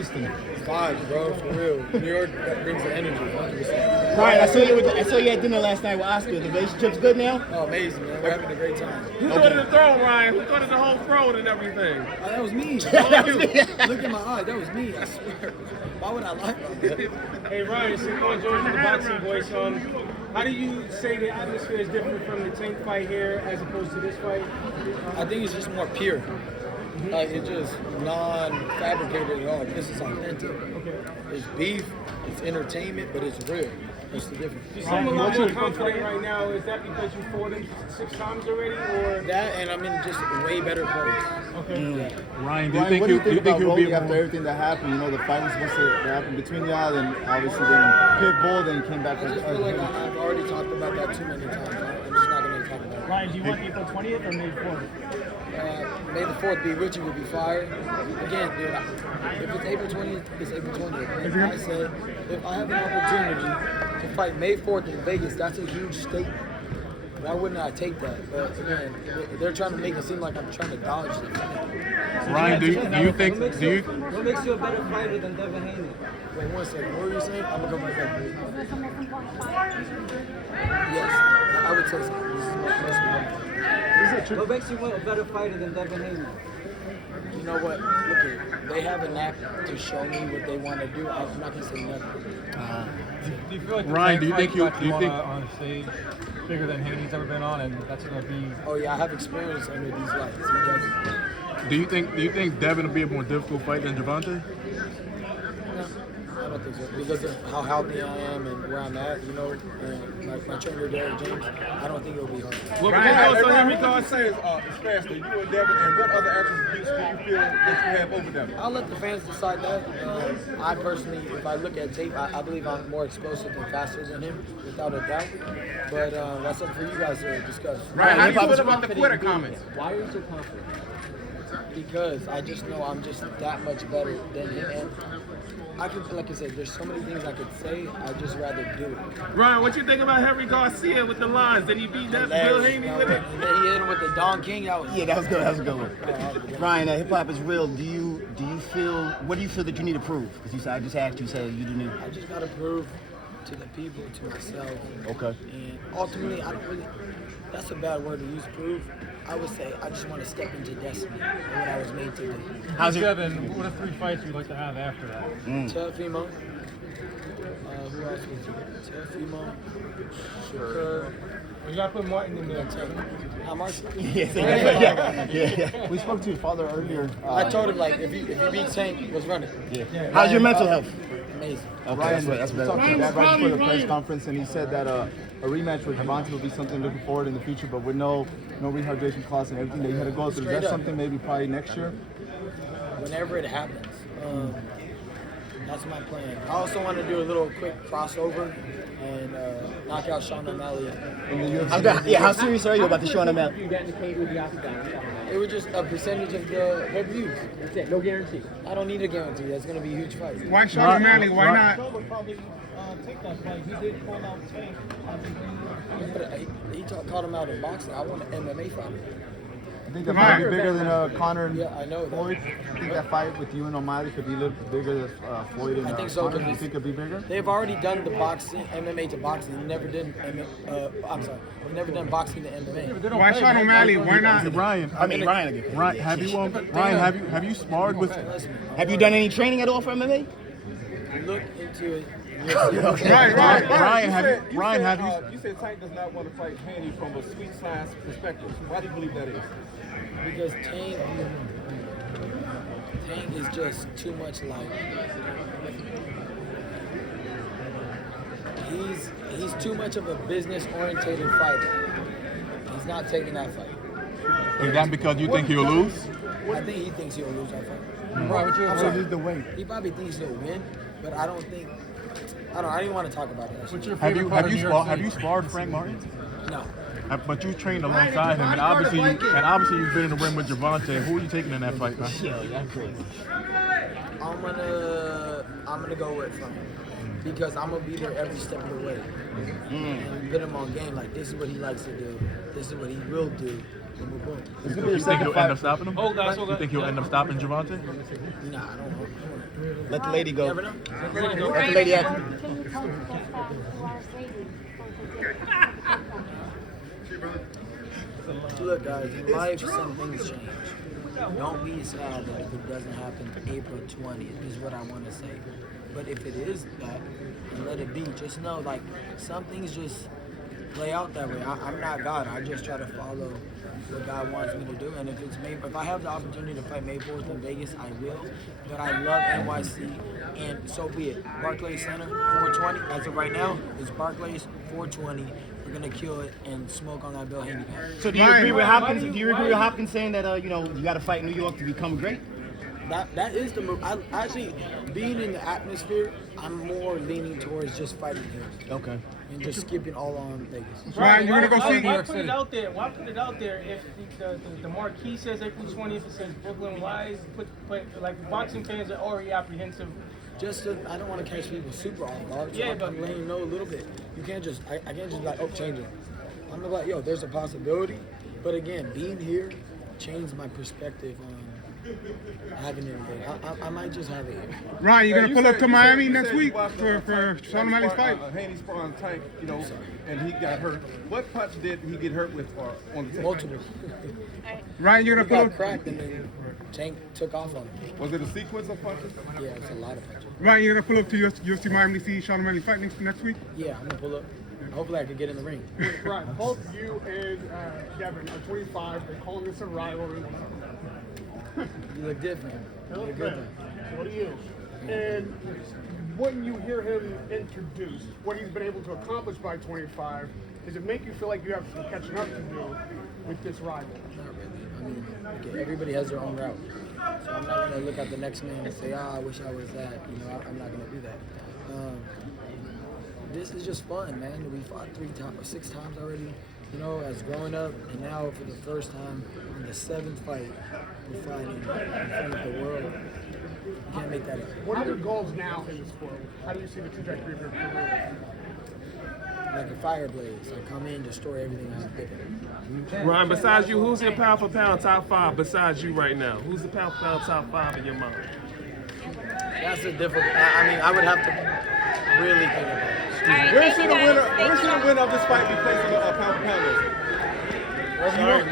Houston? Vibes, bro, for real. New York brings the energy, 100%. Ryan, I saw you at dinner last night with Oscar. The relationship's good now? Oh, amazing, man. We're having a great time. Who thought of the throne, Ryan? Who thought of the whole throne and everything? Oh, that was me. Look in my eye. That was me, I swear. Why would I lie about that? Hey Ryan, so George from the Boxing Voice. How do you say the atmosphere is different from the Tank fight here as opposed to this fight? I think it's just more pure. Like, it's just non-fabricated at all. This is authentic. Okay. It's beef, it's entertainment, but it's real. That's the difference. You seem a lot more confident right now. Is that because you fought him 6 times already, or That, and I'm in just a way better place. okay? Yeah. Ryan, What do you think about Rolly after everything that happened? You know, the fight was supposed to happen between y'all, and obviously then Pitbull, then came back I with just feel like I've already talked about that too many times. I'm just not going to talk about it. Ryan, do you want April 20th or May 4th? May the 4th be Richie would be fire. Again, dude, if it's April 20th, it's April 20th. If I said, if I have an opportunity to fight May 4th in Vegas, that's a huge statement. Why wouldn't I take that? But again, they're trying to make it seem like I'm trying to dodge it. Ryan, do you think? What makes you a better fighter than Devin Haney? Wait 1 second. What were you saying? I'm gonna go back up. Yes, I would say so. This is my most important. What makes you a better fighter than Devin Haney? You know what? Look at, they have a knack to show me what they want to do. I'm not gonna say nothing. Do you feel like Ryan, do you think on stage bigger than Haney's ever been on, and that's gonna be? Oh yeah, I have experience under these lights. He does. Do you think Devin will be a more difficult fight than Gervonta? No, I don't think so. Because of how healthy I am and where I'm at, you know, and like my trainer Derek James, I don't think it'll be hard. What was also Henry Garcia is faster. You and Devin, and what other attributes do you feel that you have over them? I'll let the fans decide that. I personally, if I look at tape, I believe I'm more explosive and faster than him, without a doubt. But that's up for you guys to discuss. Right, how do you feel about the Twitter comments? Why are you so confident? Because I just know I'm just that much better than him. And I could, like I said, there's so many things I could say. I'd just rather do it. Ryan, what you think about Henry Garcia with the lines? Did he beat that Bill Haney with it? And then he hit him with the Don King. Yeah, that was good. That was a good one. Ryan, hip hop is real. Do you feel? What do you feel that you need to prove? Because you said I just asked you, said you didn't. I just gotta prove to the people, to myself. Okay. And ultimately, I don't really. That's a bad word to use. Prove. I would say I just want to step into destiny and what I was made to do. How's Devin? What are 3 fights you'd like to have after that? Teofimo. Who else was it? Teofimo. Shakur. You gotta put Martin in there. How much? Yeah. We spoke to your father earlier. I told him like if you beat Tank, was running. Yeah. How's your mental health? Amazing. Okay, that's better. Talked to Dad right before the press conference, and he said that a rematch with Gervonta would be something looking forward in the future, but with no rehydration clause and everything that you had to go through. Is that something maybe probably next year? Whenever it happens. That's my plan. I also want to do a little quick crossover and knock out Sean O'Malley. How serious are you about the Sean O'Malley? You get in the cage with the octagon. It was just a percentage of the pay-per-views. That's it. No guarantee. I don't need a guarantee. That's going to be a huge fight. Why Sean O'Malley? Why not? Take that fight. He did call out Tank. He called him out in boxing. I want an MMA fighter. I think that might be bigger than Conor and Yeah, I know that. Floyd. I think that fight with you and O'Malley could be a little bigger than Floyd and I think so, Conor. Do you because think it could be bigger? They've already done the boxing, MMA to boxing. They never did they've never done boxing to MMA. Why Sean O'Malley? Why not? Ryan, Ryan again. Ryan, have you sparred with? Have you done any training at all for MMA? Look into it. Ryan, have you? You said Tank does not want to fight Haney from a sweet science perspective. Why do you believe that is? Because Tank is just too much like he's too much of a business orientated fighter. He's not taking that fight. Is that because you think he'll lose? I think he thinks he'll lose that fight. I'm sorry. The weight. He probably thinks he'll win, but I don't think. I don't even want to talk about that. Have you sparred Frank Martin? No. But you trained alongside him, and obviously you've been in the ring with Gervonta. Who are you taking in that fight, man? That's crazy. I'm gonna go with Frank because I'm gonna be there every step of the way and put him on game. Like this is what he likes to do. This is what he will do. And boom. You think he'll end up stopping him? You think he'll end up stopping Gervonta? Nah, I don't. Let the lady go. Never know. Let the lady act. Can you tell us as far as the last lady Look, guys, in life, some things change. Don't be sad that if it doesn't happen April 20th, is what I want to say. But if it is that, then let it be. Just know, like, some things just play out that way. I'm not God. I just try to follow what God wants me to do. And if I have the opportunity to fight May 4th in Vegas, I will. But I love NYC, and so be it. Barclays Center, 420. As of right now, it's Barclays, 420. We're gonna kill it and smoke on that Bill Haney pack. So do you agree with Hopkins? Do you agree with Hopkins saying that you got to fight New York to become great? That is the move. I actually, being in the atmosphere, I'm more leaning towards just fighting here. Okay. And just skipping all on Vegas. Ryan, you're gonna go see. Why put it out there? Why put it out there if the marquee says April 20th, it says Brooklyn? Why put like boxing fans are already apprehensive? Just I don't want to catch people super off guard. So Yeah, I'm letting you know a little bit. You can't just I can't just be like, oh, change it. I'm like, yo, there's a possibility. But again, being here changed my perspective on having it in Vegas. I might just have it here. Ryan, you're gonna pull up to Miami you next said you week watched, for Sean O'Malley's fight. Haney sparring Tank, and he got hurt. What punch did he get hurt with on the tape? Multiple. Ryan, you're He gonna pull got up. cracked and then Tank took off on him. Was it a sequence of punches? Yeah, it's a lot of punches. Ryan, you're gonna pull up to UFC Miami to see Sean O'Malley fight next week. Yeah, I'm gonna pull up. Hopefully I can get in the ring. Right, both you and Devin are 25. They're calling this a rivalry. You look different. You look good though. What do you? And when you hear him introduced, what he's been able to accomplish by 25, does it make you feel like you have some catching up to do with this rival? Not really. I mean, okay, everybody has their own route. So I'm not gonna look at the next man and say, I wish I was that. I'm not gonna do that. This is just fun, man. We fought 6 times already. As growing up, and now for the first time on the 7th fight, we're fighting in front of the world. You can't make that up. What are your goals now in the sport? How do you see the trajectory of your career? Like a fire blaze. I come in, destroy everything I'm picking. Ryan, besides you, who's your pound for pound top 5 besides you right now? Who's the pound for pound top 5 in your mind? That's a difficult. I mean, I would have to really think about it. Where should the winner of this fight be placed on the pound for pound list? Sorry.